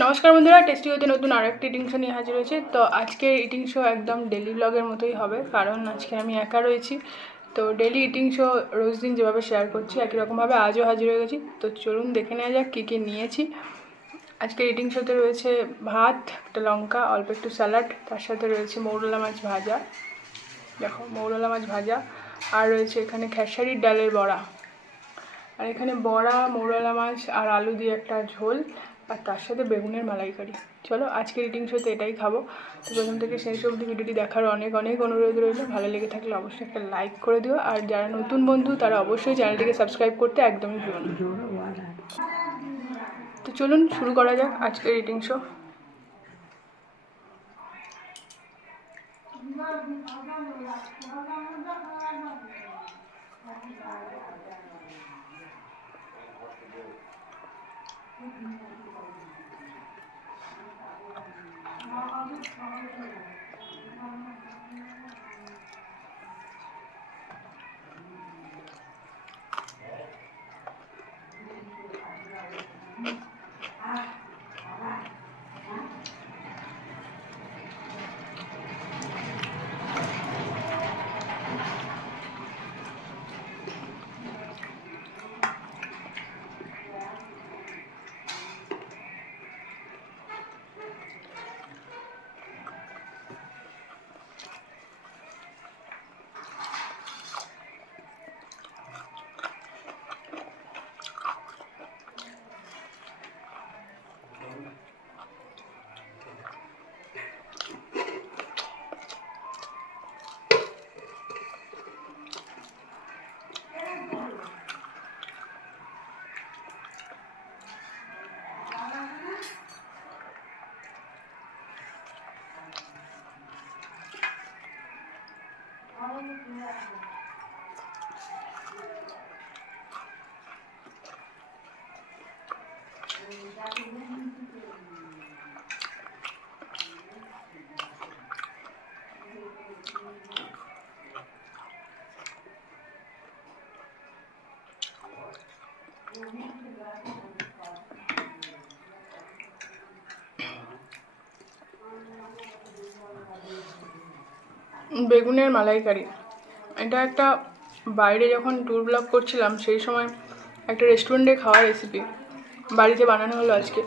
নমস্কার বন্ধুরা, টেস্টি হতে নতুন আরও একটা ইটিং শো নিয়ে হাজির হয়েছে। তো আজকের ইটিং শো একদম ডেলি ব্লগের মতোই হবে, কারণ আজকে আমি একা রয়েছি। তো ডেলি ইটিং শো রোজ দিন যেভাবে শেয়ার করছি একই রকমভাবে আজও হাজির হয়ে গেছি। তো চলুন দেখে নেওয়া যাক কী কী নিয়েছি। আজকের ইটিং শোতে রয়েছে ভাত, একটা লঙ্কা, অল্প একটু স্যালাড, তার সাথে রয়েছে মৌরলা মাছ ভাজা। দেখো, মৌরলা মাছ ভাজা। আর রয়েছে এখানে খেসারির ডালের বড়া। আর এখানে বড়া, মৌরলা মাছ আর আলু দিয়ে একটা ঝোল, আর তার সাথে বেগুনের মালাইকারি। চলো আজকের ইটিং শোতে এটাই খাবো। তো প্রথম থেকে শেষ অবধি ভিডিওটি দেখার অনেক অনেক অনুরোধ রইল। ভালো লেগে থাকলে অবশ্যই একটা লাইক করে দিও, আর যারা নতুন বন্ধু তারা অবশ্যই চ্যানেলটিকে সাবস্ক্রাইব করতে একদমই ভুলো না। তো চলুন শুরু করা যাক আজকের ইটিং শো। বেগুনের মালাইকারি, এটা একটা বাইরে যখন ট্যুর ব্লগ করছিলাম সেই সময় একটা রেস্টুরেন্টে খাওয়ার রেসিপি বাড়িতে বানানো হলো আজকে।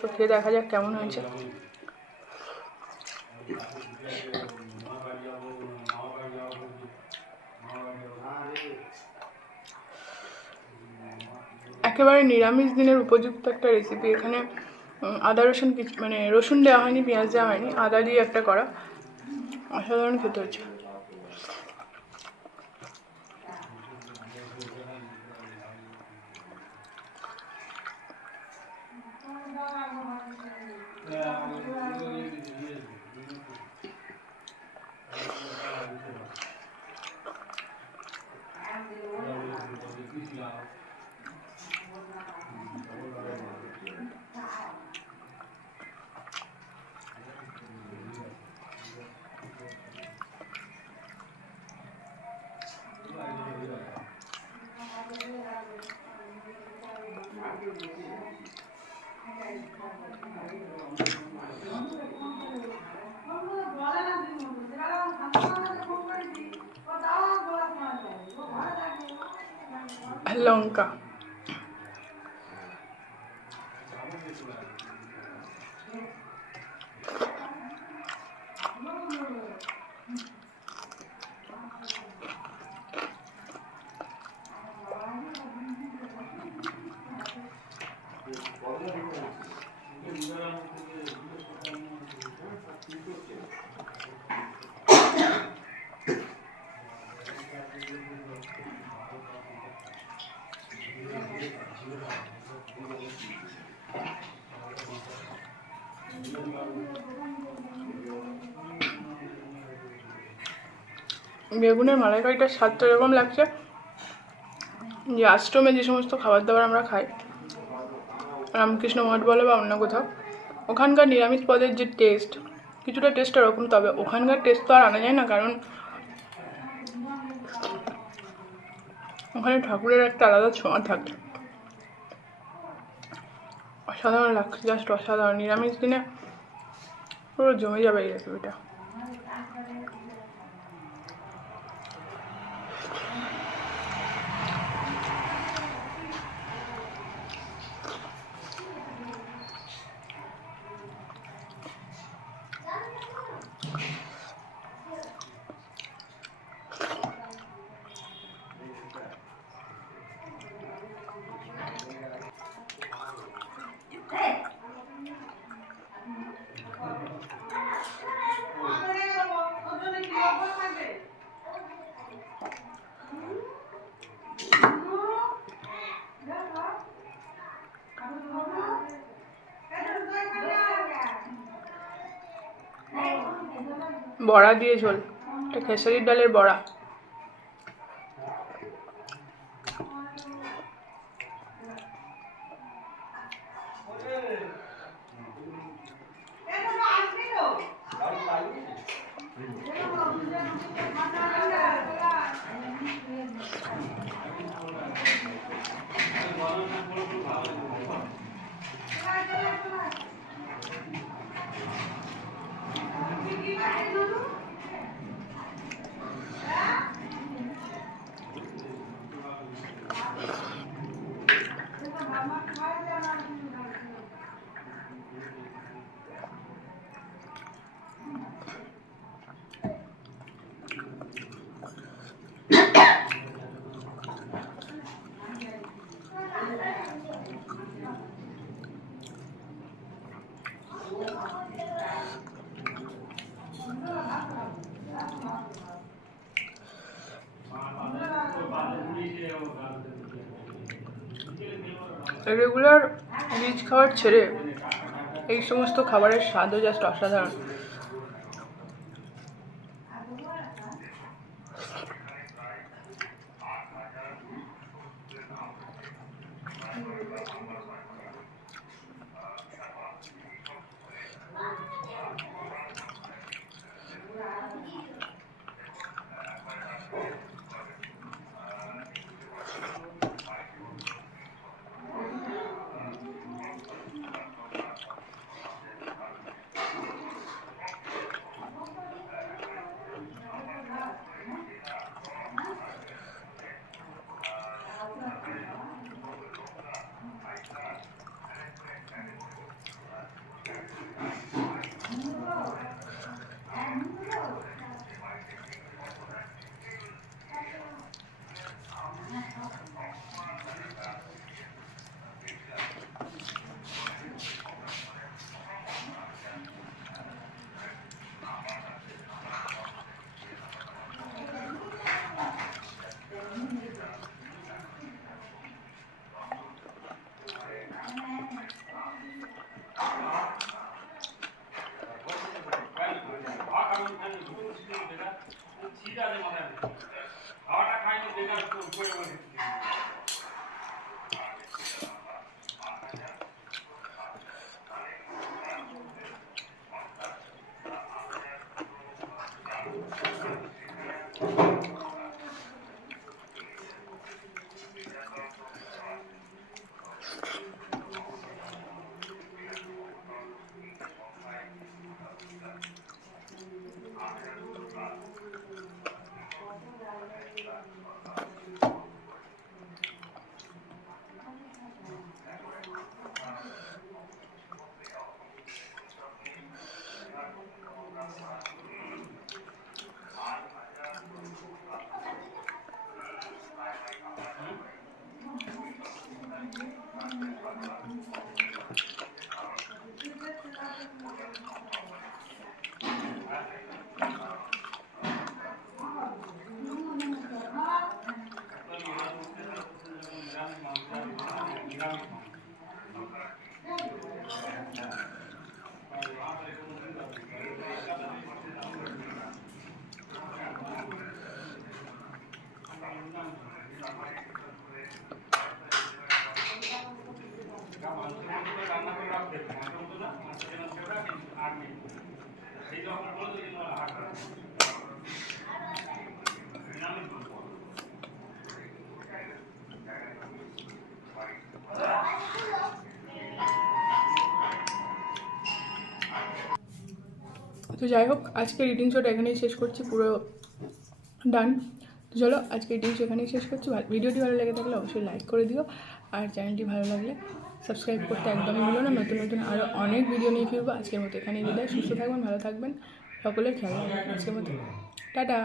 তো খেয়ে দেখা যাক কেমন হয়েছে। একেবারে নিরামিষ দিনের উপযুক্ত একটা রেসিপি। এখানে আদা রসুন মানে রসুন দেওয়া হয়নি, পেঁয়াজ দেওয়া হয়নি, আদা দিয়ে একটা করা। অসাধারণ খেতে হচ্ছে। লঙ্কা, বেগুনের মালাইকারিটার স্বাদটা এরকম লাগছে যে আশ্রমে যে সমস্ত খাবার দাবার আমরা খাই, রামকৃষ্ণ মঠ বলে বা অন্য কোথাও, ওখানকার নিরামিষ পদের যে টেস্ট, কিছুটা টেস্ট ওরকম। তবে ওখানকার টেস্ট তো আর আনা যায় না, কারণ ওখানে ঠাকুরের একটা আলাদা ছোঁয়া থাকে। অসাধারণ লাগছে, জাস্ট অসাধারণ। নিরামিষ দিনে পুরো জমে যাবে এই রেসিপিটা। বড়া দিয়ে ঝোল, এটা খেসারির ডালের বড়া। রেগুলার রিচ খাবার ছেড়ে এই সমস্ত খাবারের স্বাদও জাস্ট অসাধারণ। তো যাই হোক, আজকে রিডিং শোটা এখানেই শেষ করছি, পুরো ডান। তো চলো আজকে রিডিং শো এখানেই শেষ করছি। ভিডিওটি ভালো লেগে থাকলে অবশ্যই লাইক করে দিও, আর চ্যানেলটি ভালো লাগলে সাবস্ক্রাইব করতে একদমই ভুলো না। নতুন নতুন আরও অনেক ভিডিও নিয়ে ফিরবো। আজকের মতো এখানেই বিদায়। সুস্থ থাকবেন, ভালো থাকবেন, সকলের খেয়াল রাখবেন। আজকের মতো টাটা।